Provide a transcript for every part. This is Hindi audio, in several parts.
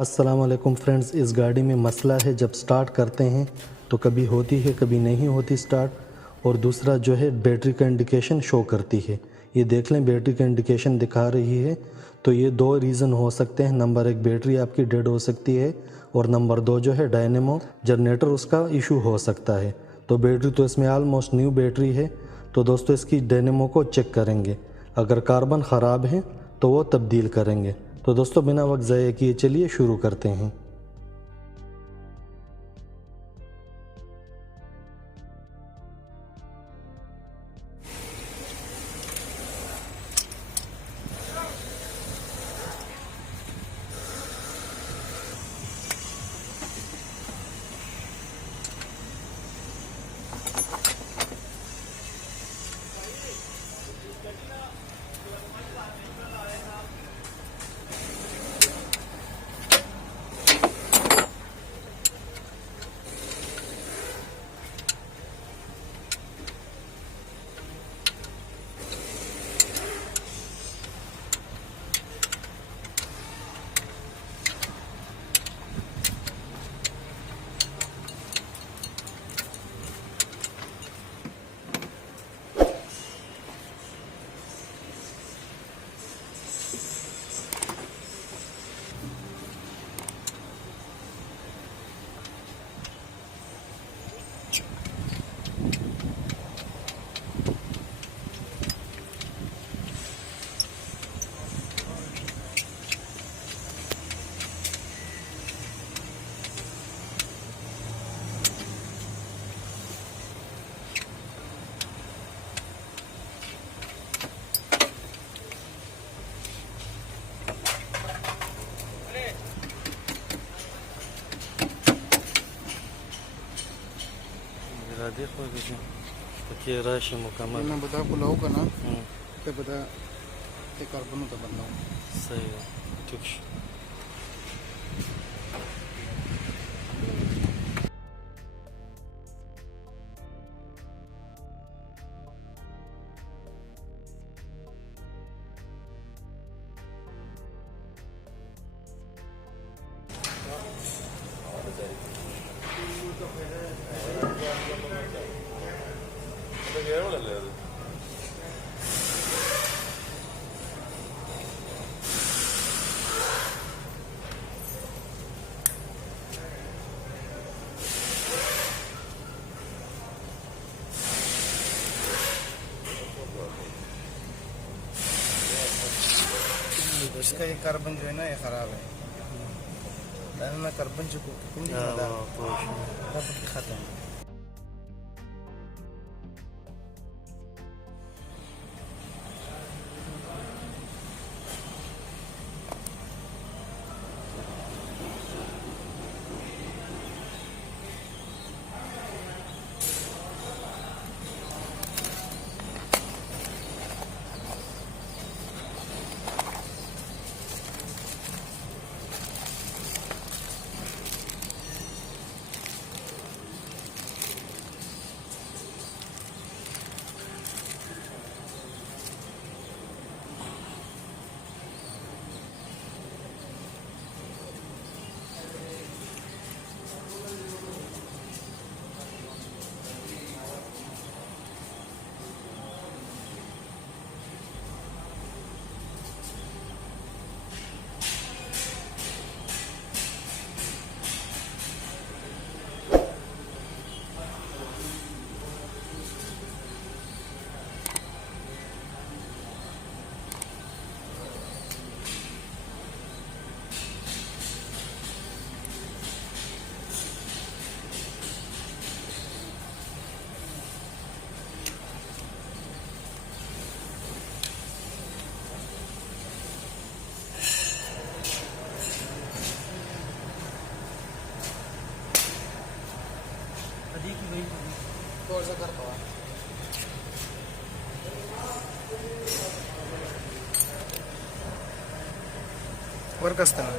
अस्सलाम वालेकुम फ्रेंड्स। इस गाड़ी में मसला है, जब स्टार्ट करते हैं तो कभी होती है कभी नहीं होती स्टार्ट। और दूसरा जो है बैटरी का इंडिकेशन शो करती है। ये देख लें बैटरी का इंडिकेशन दिखा रही है। तो ये दो रीज़न हो सकते हैं। नंबर एक, बैटरी आपकी डेड हो सकती है, और नंबर दो जो है डायनेमो जनरेटर उसका इशू हो सकता है। तो बैटरी तो इसमें आलमोस्ट न्यू बैटरी है। तो दोस्तों इसकी डायनेमो को चेक करेंगे। अगर कार्बन ख़राब है तो वो तब्दील करेंगे। तो दोस्तों बिना वक्त ज़ाया किए चलिए शुरू करते हैं। देखो देखिए राशि मुकम्मल मैं बता बुलाओ का ना तो बता ते कार्बन होता बदलाओ सही है। ठीक है। इसका ये कार्बन जो है ना ये खराब है। मैं कार्बन जो खाता हूँ। थोड़ा करता हुआ वर्क असताना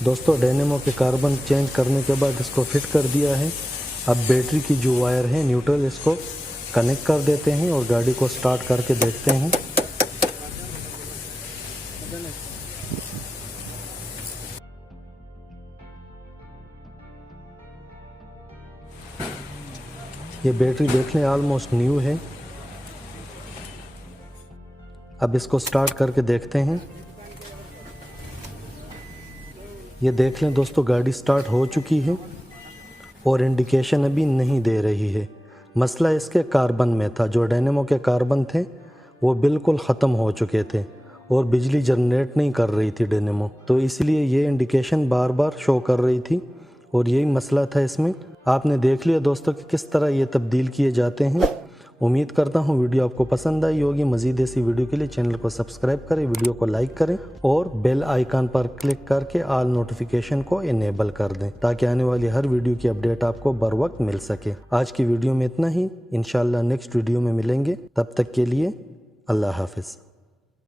दोस्तों डायनेमो के कार्बन चेंज करने के बाद इसको फिट कर दिया है। अब बैटरी की जो वायर है न्यूट्रल, इसको कनेक्ट कर देते हैं और गाड़ी को स्टार्ट करके देखते हैं। ये बैटरी देख लें ऑलमोस्ट न्यू है। अब इसको स्टार्ट करके देखते हैं। ये देख लें दोस्तों, गाड़ी स्टार्ट हो चुकी है और इंडिकेशन अभी नहीं दे रही है। मसला इसके कार्बन में था। जो डायनेमो के कार्बन थे वो बिल्कुल ख़त्म हो चुके थे और बिजली जनरेट नहीं कर रही थी डायनेमो, तो इसलिए ये इंडिकेशन बार बार शो कर रही थी और यही मसला था इसमें। आपने देख लिया दोस्तों कि किस तरह ये तब्दील किए जाते हैं। उम्मीद करता हूँ वीडियो आपको पसंद आई होगी। मज़ीद ऐसी वीडियो के लिए चैनल को सब्सक्राइब करें, वीडियो को लाइक करें और बेल आइकन पर क्लिक करके ऑल नोटिफिकेशन को इनेबल कर दें ताकि आने वाली हर वीडियो की अपडेट आपको बर वक्त मिल सके। आज की वीडियो में इतना ही। इंशाल्लाह नेक्स्ट वीडियो में मिलेंगे। तब तक के लिए अल्लाह हाफिज़।